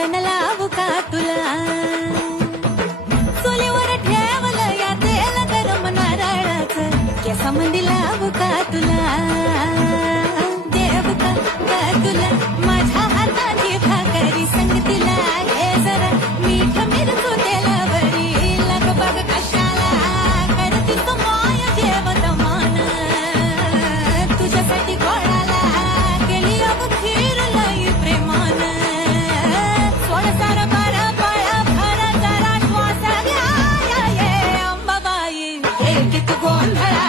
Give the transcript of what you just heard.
वडण लावू का तुला चुलीवर ठेवलं या तेल गरम नारळाचं केसामध्ये लावू का तुला देव का तुला माझ्या हाताची भाकरी संगतीला हे जरा मीठ मिरचू तेलावरी लग बघ कशाला करती तू माय जेवत मान तुझ्यासाठी गोळाला केली अग खीर लई प्रेमान सोड सार बार पळ भर जरा श्वास घ्या ये अंबाबाई हे किती गोंधळा